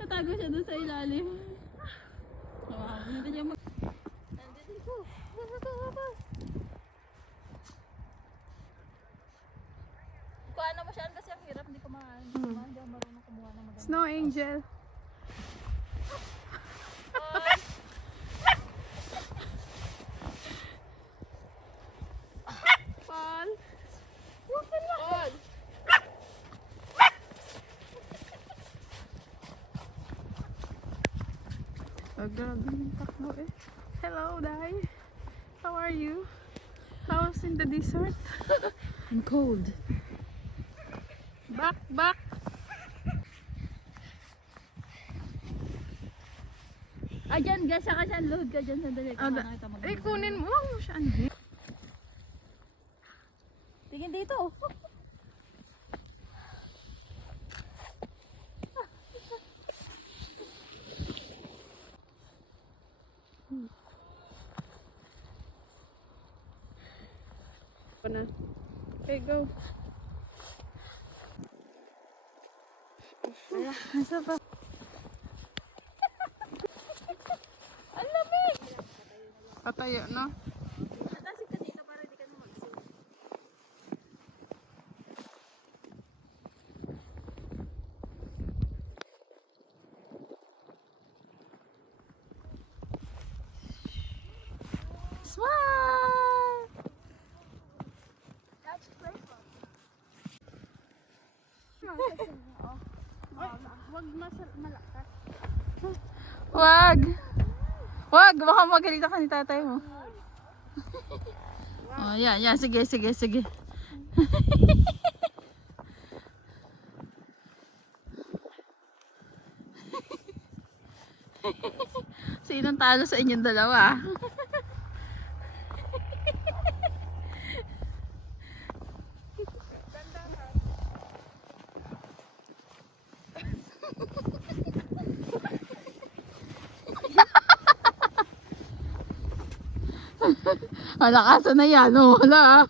Natago siya doon sa ilalim. Hindi niya mag... Nandito. Kuhaan mo siya kasi ang hirap. Hindi ko hindi ako marunong kumuha ng maganda. Snow angel. Paul. Paul. Grabe yung takbo eh. Hello, Dai. How are you? How's in the desert? I'm cold. Back, back. Dyan, gasa ka dyan. Load ka dyan. Sandali. Kunin mo. Huwag mo siya ano. Tingin dito. Okay, go. Nasa pa? Ang lamig! Patayo, no? Natasig ka dito para di ka na mag-zoom. Smile! That's playful. Wag malakas. Wag! Wag! Baka magalita ka ni tatay mo. Oh, yan, yan. Sige, sige, sige. Sinong talo sa inyong dalawa? Malakasan na yan, oh. Wala.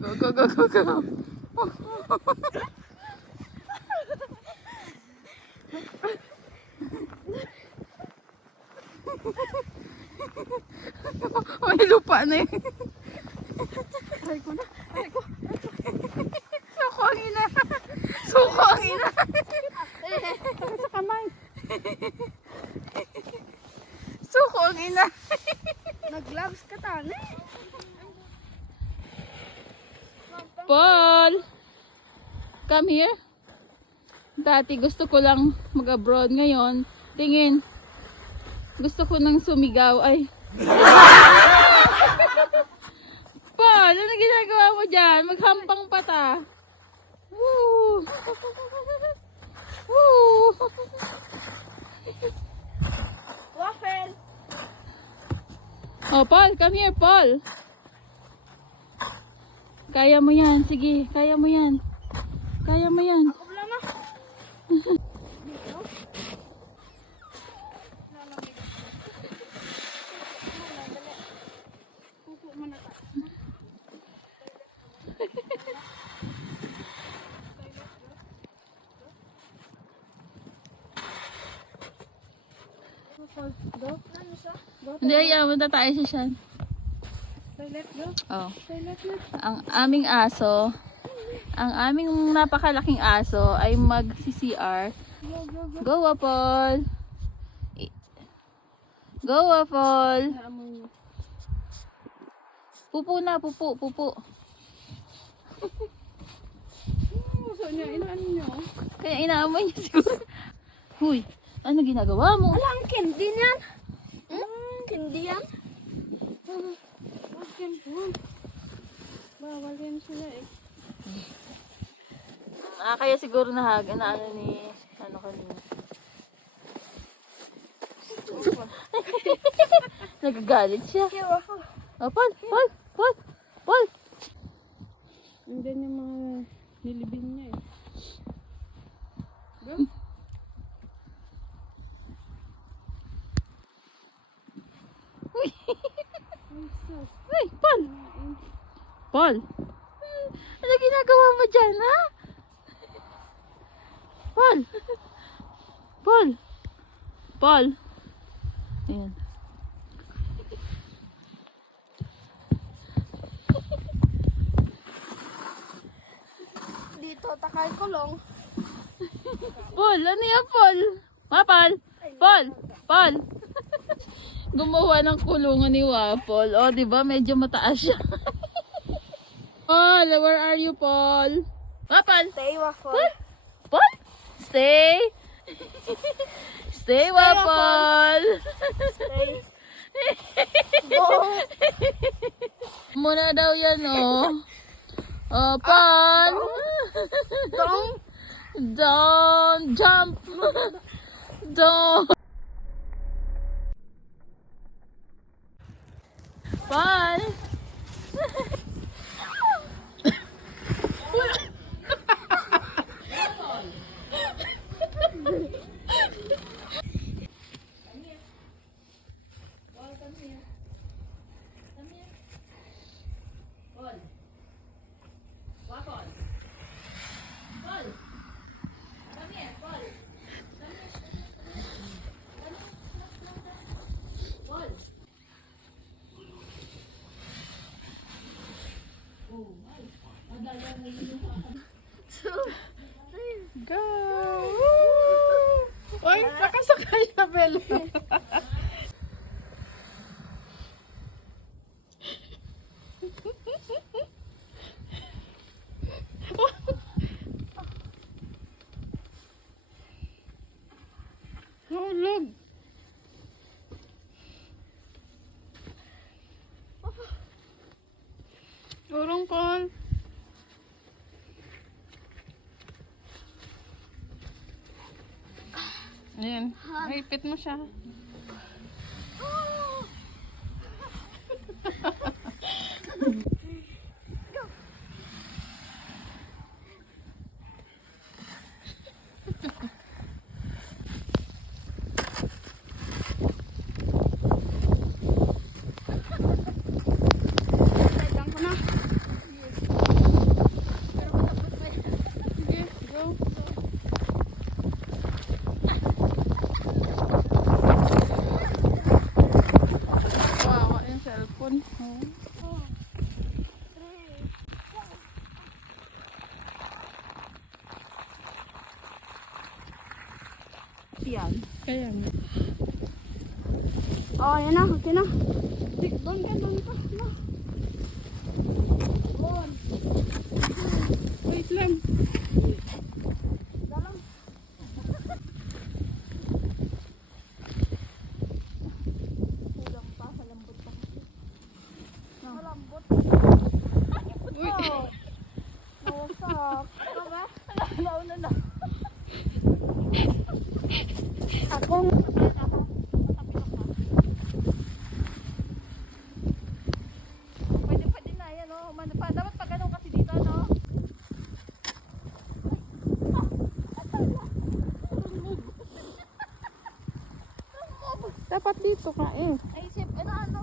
Go, go, go, go, go. May lupa na yun. Aray ko na. Aray ko. Suko ang ina. Suko ang ina. Sa kamay. Suko ang ina. Nag-gloves ka tani. Paul! Come here. Dati gusto ko lang mag-abroad, ngayon tingin. Gusto ko nang sumigaw. Ay. Paul, ano ginagawa mo dyan? Maghampang pata. Woo! Woo! Waffle. Oh, Paul, come here, Paul. Kaya mo yan. Sige, kaya mo yan. Kaya mo yan. Ako lama. Go. Ano siya? Go. Hindi, ayaw. Punta tayo sa siyan. Toilet, go. Oh. Toilet na. Ang aming aso, ang aming napakalaking aso ay mag-CCR. Go, go, go. Go, Paul. Go, Paul. Naamoy niyo. Pupo na, pupo, pupo. Gusto niya, inaano niyo. Kaya inaamoy niya siguro. Huy, ano ginagawa mo? Alang candy niyan. Candy yan. Wag candy. Bawal yan sila eh. Kaya siguro na ano ni ano kanina. Nagagalit siya. Oh, Paul, Paul, Paul, Paul. Nandiyan yung mga nilibing niya eh. Go. Paul! Ano ginagawa mo dyan, ha? Paul! Paul! Paul! Ayan. Dito, takay kulong. Paul! Ano yan, Paul? Ha, Paul? Paul! Paul! Gumawa ng kulungan ni Waffle. O, di ba? Medyo mataas siya. Paul! Where are you, Paul? Waffle! Stay, waffle. Paul? Paul? Stay! Stay, Waffle! Stay. Go. Muna daw yan, oh. Oh, Paul! Don't. Don't jump! Don't! Paul! Go. Uy, nakasakay na Bella. Hulog. Urong Paul. Ayan, hipit mo siya. Sige, go. Wawa yung cellphone. Oh. Yan. Kaya nga. Oh, yan na, okay na. Doon ka, doon ka. No. Doon. Wait lang. Dalang. Kulang pa, malambot pa kasi. Malambot. Uy. Oh. Nawasak. Ano ba? Nauna na. Akong... Pwede na yan, no? Dapat pag ganun kasi dito, no? Dapat dito ka eh. Naisip, ano?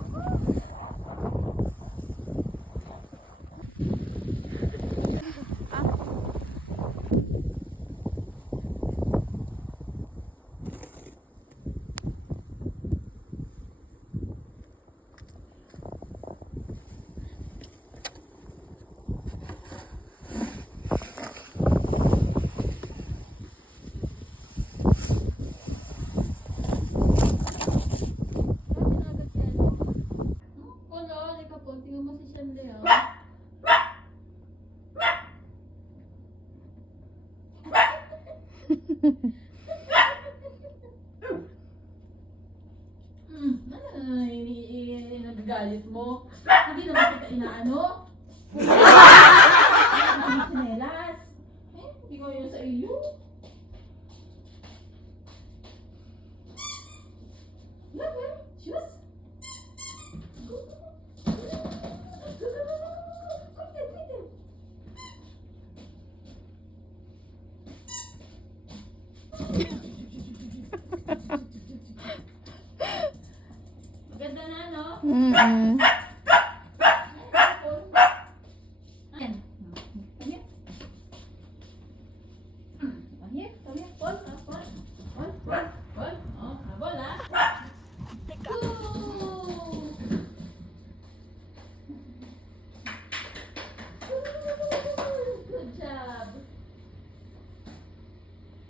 Tingnan mo si Shande, oh. Nagagalit mo. Hindi naman kita inaano. Sinelas. Hindi ko yun sa iyo. Love, shoes. Maganda na, no? Mm-mm.